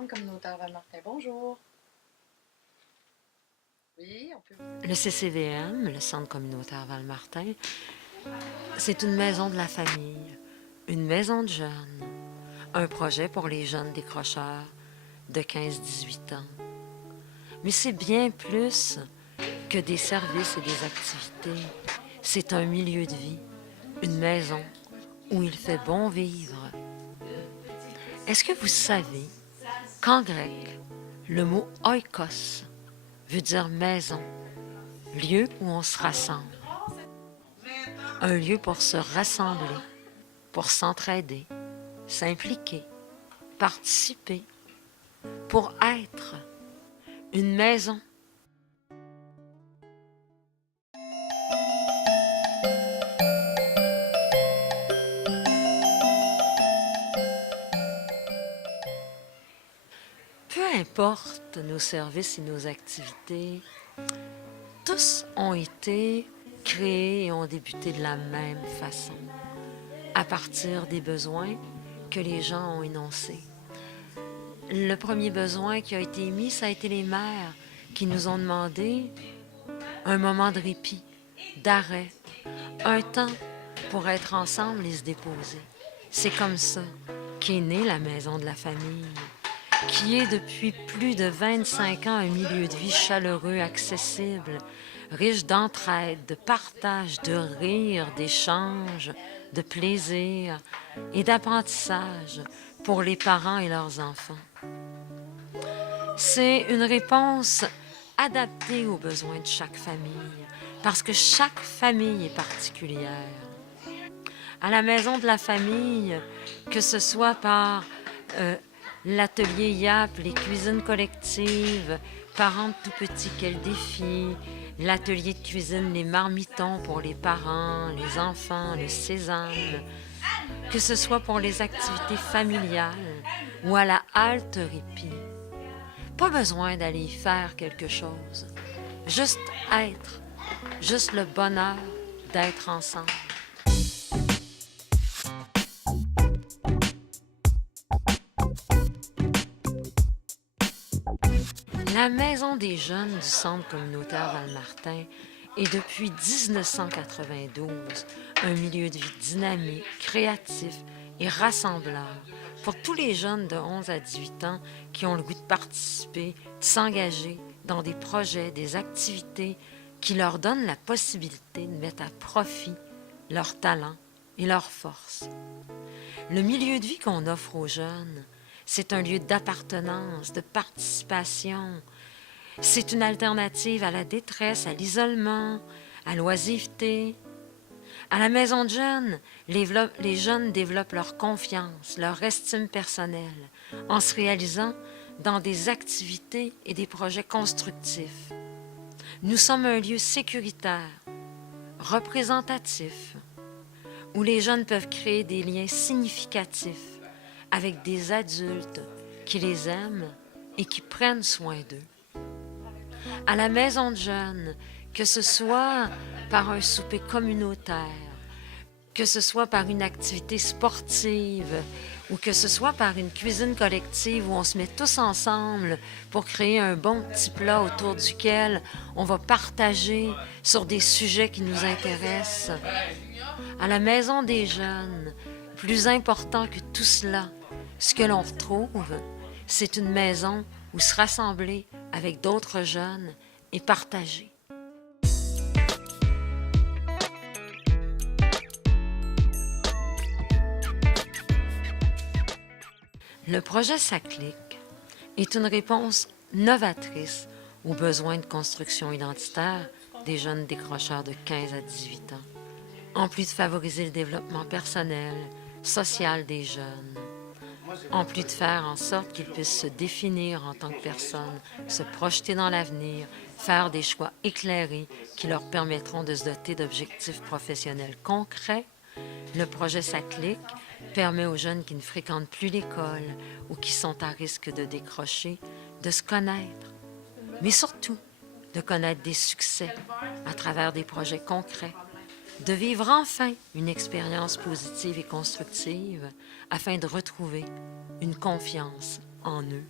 Centre communautaire Val-Martin. Bonjour. Oui, on peut. Le CCVM, le Centre communautaire Val-Martin, c'est une maison de la famille, une maison de jeunes, un projet pour les jeunes décrocheurs de 15-18 ans. Mais c'est bien plus que des services et des activités. C'est un milieu de vie, une maison où il fait bon vivre. Est-ce que vous savez qu'en grec, le mot oikos veut dire maison, lieu où on se rassemble? Un lieu pour se rassembler, pour s'entraider, s'impliquer, participer, pour être une maison. Peu importe nos services et nos activités, tous ont été créés et ont débuté de la même façon, à partir des besoins que les gens ont énoncés. Le premier besoin qui a été émis, ça a été les mères qui nous ont demandé un moment de répit, d'arrêt, un temps pour être ensemble et se déposer. C'est comme ça qu'est née la maison de la famille, qui est depuis plus de 25 ans un milieu de vie chaleureux, accessible, riche d'entraide, de partage, de rire, d'échange, de plaisir et d'apprentissage pour les parents et leurs enfants. C'est une réponse adaptée aux besoins de chaque famille, parce que chaque famille est particulière. À la maison de la famille, que ce soit par l'atelier YAP, les cuisines collectives, parents de tout petits, quel défi, l'atelier de cuisine, les marmitons pour les parents, les enfants, le sésame, que ce soit pour les activités familiales ou à la halte répit. Pas besoin d'aller y faire quelque chose, juste être, juste le bonheur d'être ensemble. La Maison des jeunes du Centre communautaire Val-Martin est depuis 1992 un milieu de vie dynamique, créatif et rassembleur pour tous les jeunes de 11 à 18 ans qui ont le goût de participer, de s'engager dans des projets, des activités qui leur donnent la possibilité de mettre à profit leurs talents et leurs forces. Le milieu de vie qu'on offre aux jeunes, c'est un lieu d'appartenance, de participation. C'est une alternative à la détresse, à l'isolement, à l'oisiveté. À la maison de jeunes, les jeunes développent leur confiance, leur estime personnelle, en se réalisant dans des activités et des projets constructifs. Nous sommes un lieu sécuritaire, représentatif, où les jeunes peuvent créer des liens significatifs avec des adultes qui les aiment et qui prennent soin d'eux. À la maison de jeunes, que ce soit par un souper communautaire, que ce soit par une activité sportive ou que ce soit par une cuisine collective où on se met tous ensemble pour créer un bon petit plat autour duquel on va partager sur des sujets qui nous intéressent. À la maison des jeunes, plus important que tout cela, ce que l'on retrouve, c'est une maison où se rassembler avec d'autres jeunes et partager. Le projet SACLIC est une réponse novatrice aux besoins de construction identitaire des jeunes décrocheurs de 15 à 18 ans, en plus de favoriser le développement personnel, social des jeunes, en plus de faire en sorte qu'ils puissent se définir en tant que personnes, se projeter dans l'avenir, faire des choix éclairés qui leur permettront de se doter d'objectifs professionnels concrets. Le projet SACLIC permet aux jeunes qui ne fréquentent plus l'école ou qui sont à risque de décrocher de se connaître, mais surtout de connaître des succès à travers des projets concrets, de vivre enfin une expérience positive et constructive afin de retrouver une confiance en eux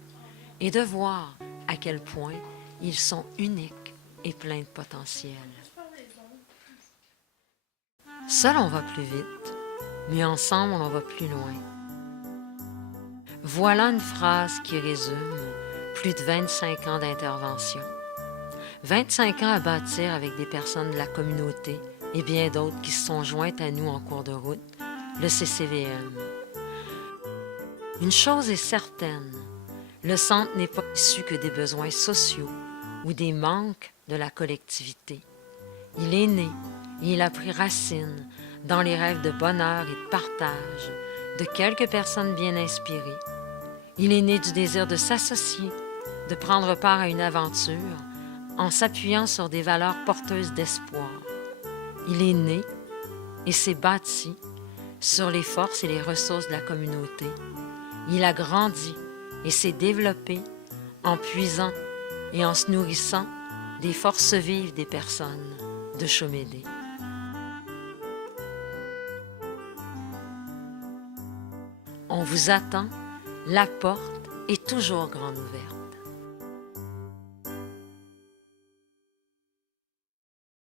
et de voir à quel point ils sont uniques et pleins de potentiel. Seul on va plus vite, mais ensemble on va plus loin. Voilà une phrase qui résume plus de 25 ans d'intervention. 25 ans à bâtir avec des personnes de la communauté et bien d'autres qui se sont jointes à nous en cours de route, le CCVM. Une chose est certaine, le centre n'est pas issu que des besoins sociaux ou des manques de la collectivité. Il est né et il a pris racine dans les rêves de bonheur et de partage de quelques personnes bien inspirées. Il est né du désir de s'associer, de prendre part à une aventure en s'appuyant sur des valeurs porteuses d'espoir. Il est né et s'est bâti sur les forces et les ressources de la communauté. Il a grandi et s'est développé en puisant et en se nourrissant des forces vives des personnes de Chomédé. On vous attend, la porte est toujours grande ouverte.